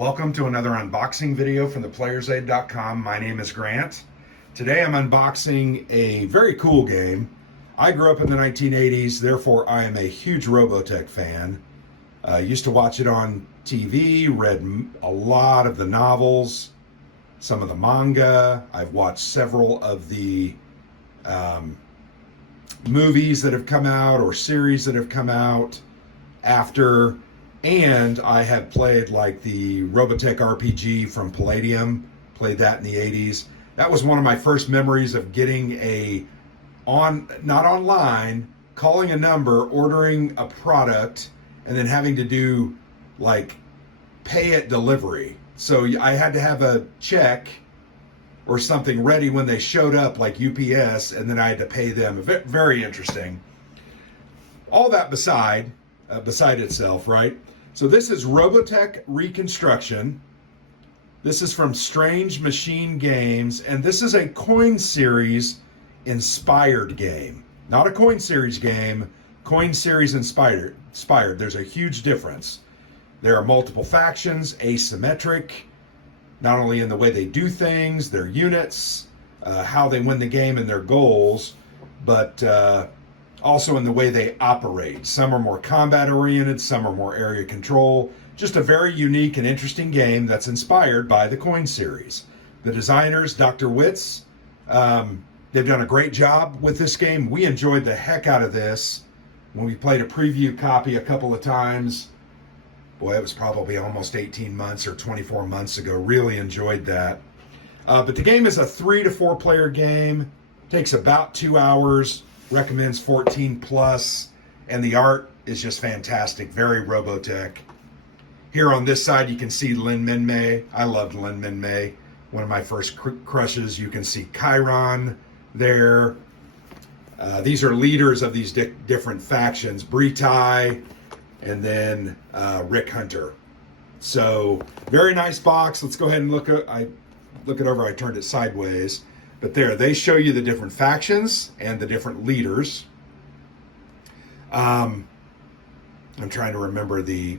Welcome to another unboxing video from thePlayersaid.com. My name is Grant. Today I'm unboxing a very cool game. I grew up in the 1980s, therefore I am a huge Robotech fan. Used to watch it on TV, read a lot of the novels, some of the manga. I've watched several of the movies that have come out or series that have come out after. And I have played like the Robotech RPG from Palladium, played that in the 80s. That was one of my first memories of getting not online, calling a number, ordering a product, and then having to do like pay at delivery. So I had to have a check or something ready when they showed up, like UPS, and then I had to pay them. Very interesting. All that beside itself, right? So this is Robotech Reconstruction. This is from Strange Machine Games, and this is a coin series inspired game. Not a coin series game, coin series inspired. There's a huge difference. There are multiple factions, asymmetric, not only in the way they do things, their units, how they win the game and their goals, but also in the way they operate. Some are more combat oriented, some are more area control. Just a very unique and interesting game that's inspired by the coin series. The designers, Dr. Witz, they've done a great job with this game. We enjoyed the heck out of this when we played a preview copy a couple of times. Boy, it was probably almost 18 months or 24 months ago. Really enjoyed that. But the game is a 3 to 4 player game. Takes about 2 hours. Recommends 14 plus, and the art is just fantastic. Very Robotech. Here on this side, you can see Lin Min-Mei. I loved Lin Min-Mei. One of my first crushes. You can see Chiron there. These are leaders of these different factions. Britai, and then Rick Hunter. So, very nice box. Let's go ahead and look it over. I turned it sideways. But there, they show you the different factions and the different leaders. I'm trying to remember the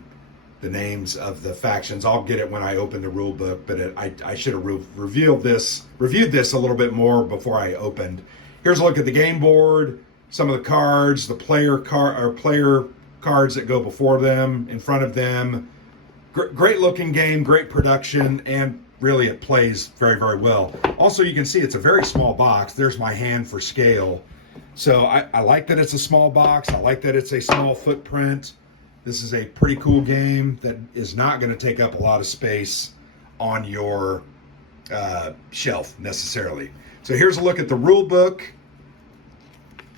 names of the factions. I'll get it when I open the rule book, but I should have reviewed this a little bit more before I opened. Here's a look at the game board, some of the cards, the player cards that go before them, in front of them. Great looking game, great production, and really it plays very, very well. Also, you can see it's a very small box. There's my hand for scale. So I like that it's a small box. I like that it's a small footprint. This is a pretty cool game that is not going to take up a lot of space on your shelf necessarily. So here's a look at the rule book.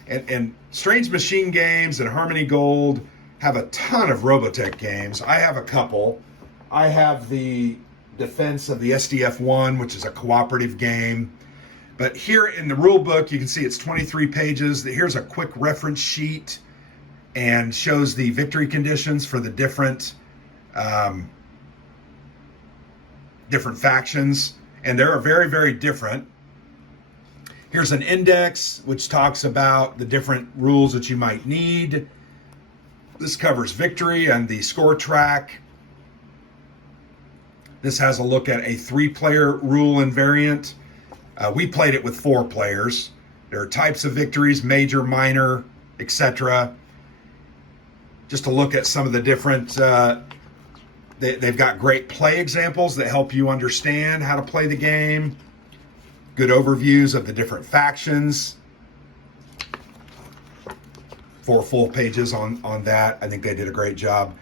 And Strange Machine Games and Harmony Gold have a ton of Robotech games. I have a couple. I have the Defense of the SDF-1, which is a cooperative game. But here in the rule book, you can see it's 23 pages. Here's a quick reference sheet and shows the victory conditions for the different factions. And they are very, very different. Here's an index, which talks about the different rules that you might need. This covers victory and the score track. This has a look at a 3-player rule and variant. We played it with 4 players. There are types of victories, major, minor, etc. Just to look at some of the different, they've got great play examples that help you understand how to play the game. Good overviews of the different factions. 4 full pages on that. I think they did a great job.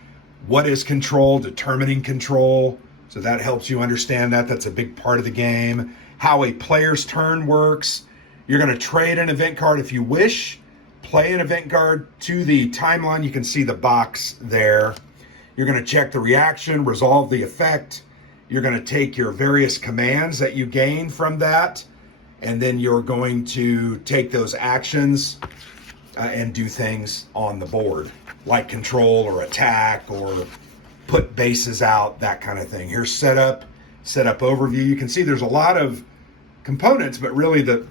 What is control? Determining control. So that helps you understand that. That's a big part of the game. How a player's turn works. You're going to trade an event card if you wish. Play an event card to the timeline. You can see the box there. You're going to check the reaction, resolve the effect. You're going to take your various commands that you gain from that, and then you're going to take those actions and do things on the board, like control or attack or put bases out, that kind of thing. Here's setup overview. You can see there's a lot of components, but really the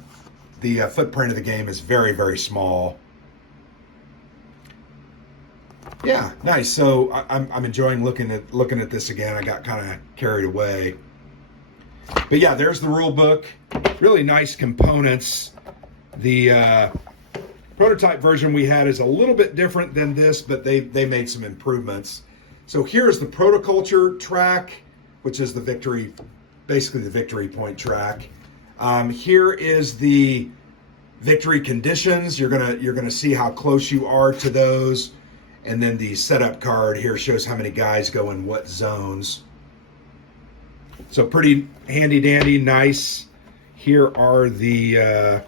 footprint of the game is very, very small. Yeah, nice. So I'm enjoying looking at this again. I got kind of carried away, but yeah, there's the rule book. Really nice components. The prototype version we had is a little bit different than this, but they made some improvements. So here's the protoculture track, which is the victory, basically the victory point track. Here is the victory conditions. You're gonna see how close you are to those. And then the setup card here shows how many guys go in what zones. So pretty handy dandy, nice. Here are the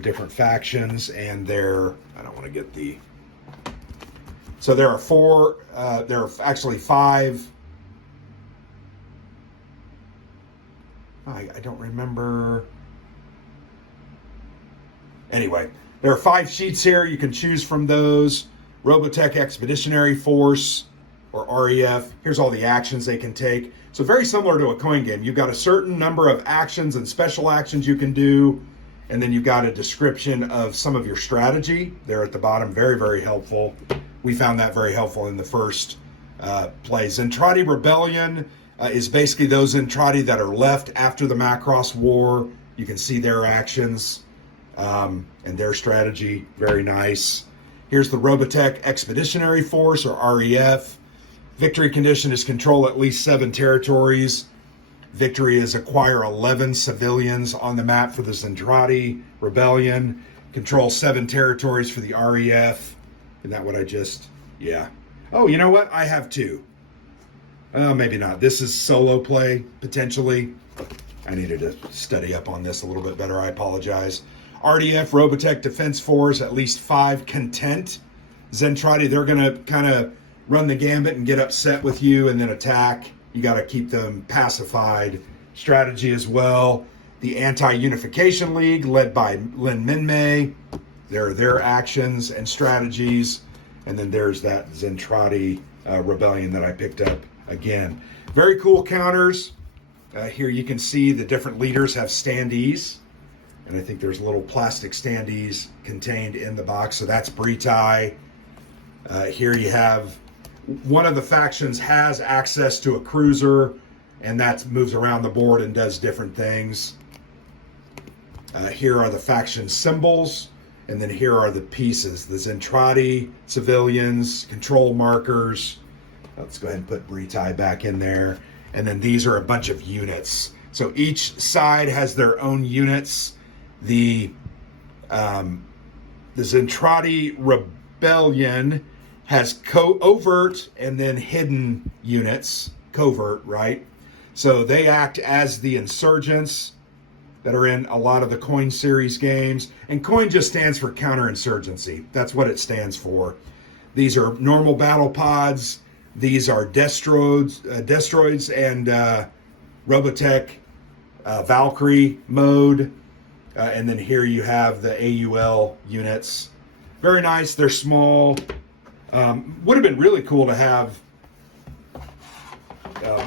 different factions and their, I don't want to get the, so there are four, there are actually five. I don't remember. Anyway, there are 5 sheets here. You can choose from those. Robotech Expeditionary Force, or REF. Here's all the actions they can take. So very similar to a coin game. You've got a certain number of actions and special actions you can do, and then you've got a description of some of your strategy there at the bottom. Very, very helpful. We found that very helpful in the first play. Zentradi Rebellion is basically those Zentradi that are left after the Macross War. You can see their actions and their strategy. Very nice. Here's the Robotech Expeditionary Force, or REF. Victory condition is control at least 7 territories. Victory is acquire 11 civilians on the map for the Zentradi Rebellion. Control 7 territories for the REF. Isn't that what I just, yeah. Oh, you know what? I have 2. Maybe not. This is solo play, potentially. I needed to study up on this a little bit better. I apologize. RDF, Robotech Defense Force, at least 5 content. Zentradi, they're going to kind of run the gambit and get upset with you and then attack. You got to keep them pacified. Strategy as well. The Anti-Unification League, led by Lin Minmay. There are their actions and strategies. And then there's that Zentradi Rebellion that I picked up again. Very cool counters. Here you can see the different leaders have standees. And I think there's little plastic standees contained in the box. So that's Britai. Here you have one of the factions has access to a cruiser, and that moves around the board and does different things. Here are the faction symbols, and then here are the pieces. The Zentradi, civilians, control markers. Let's go ahead and put Britai back in there. And then these are a bunch of units. So each side has their own units. The Zentradi Rebellion has overt and then hidden units. Covert, right? So they act as the insurgents that are in a lot of the Coin series games. And Coin just stands for counterinsurgency. That's what it stands for. These are normal battle pods. These are Destroids and Robotech Valkyrie mode. And then here you have the AUL units. Very nice. They're small. Would have been really cool to have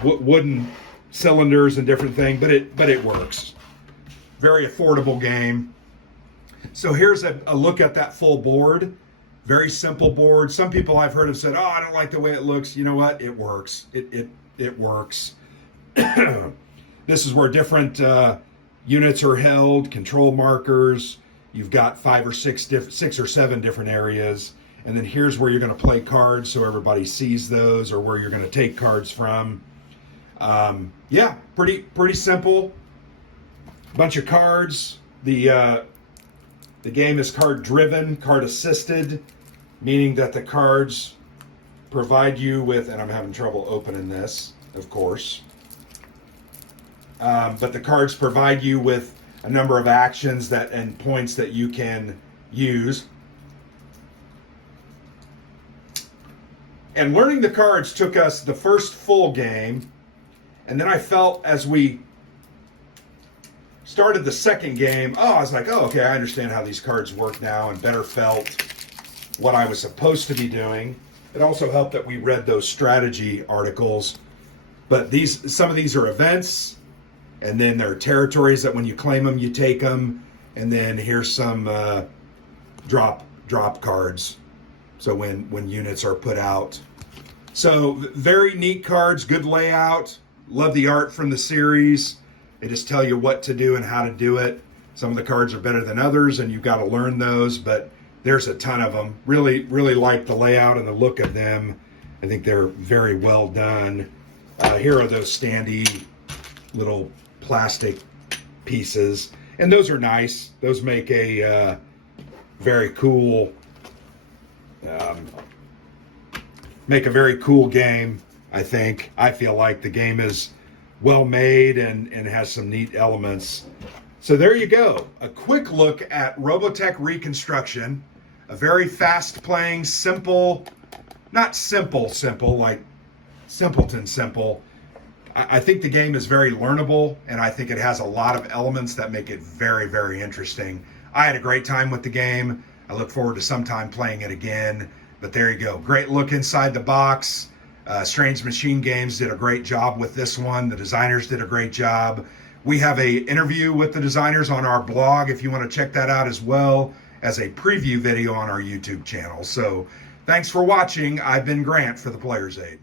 wooden cylinders and different things, but it works. Very affordable game. So here's a look at that full board. Very simple board. Some people I've heard have said, "Oh, I don't like the way it looks." You know what? It works. It works. This is where different units are held, control markers. You've got 5 or 6 or 7 different areas. And then here's where you're going to play cards so everybody sees those, or where you're going to take cards from. Yeah, pretty simple. Bunch of cards. The game is card driven, card assisted, meaning that the cards provide you with, and I'm having trouble opening this, of course. But the cards provide you with a number of actions and points that you can use. And learning the cards took us the first full game, and then I felt as we started the second game, I was like, okay, I understand how these cards work now, and better felt what I was supposed to be doing. It also helped that we read those strategy articles. But some of these are events, and then there are territories that when you claim them, you take them. And then here's some drop cards. So when units are put out. So very neat cards, good layout. Love the art from the series. They just tell you what to do and how to do it. Some of the cards are better than others, and you've got to learn those, but there's a ton of them. Really, really like the layout and the look of them. I think they're very well done. Here are those standy little plastic pieces, and those are nice. Those make a very cool, make a very cool game. I think. I feel like the game is well made and has some neat elements. So there you go. A quick look at Robotech Reconstruction. A very fast playing, simple, not simple, like simpleton simple. I think the game is very learnable, and I think it has a lot of elements that make it very, very interesting. I had a great time with the game. I look forward to sometime playing it again. But there you go. Great look inside the box. Strange Machine Games did a great job with this one. The designers did a great job. We have a interview with the designers on our blog if you want to check that out, as well as a preview video on our YouTube channel. So thanks for watching. I've been Grant for the Player's Aid.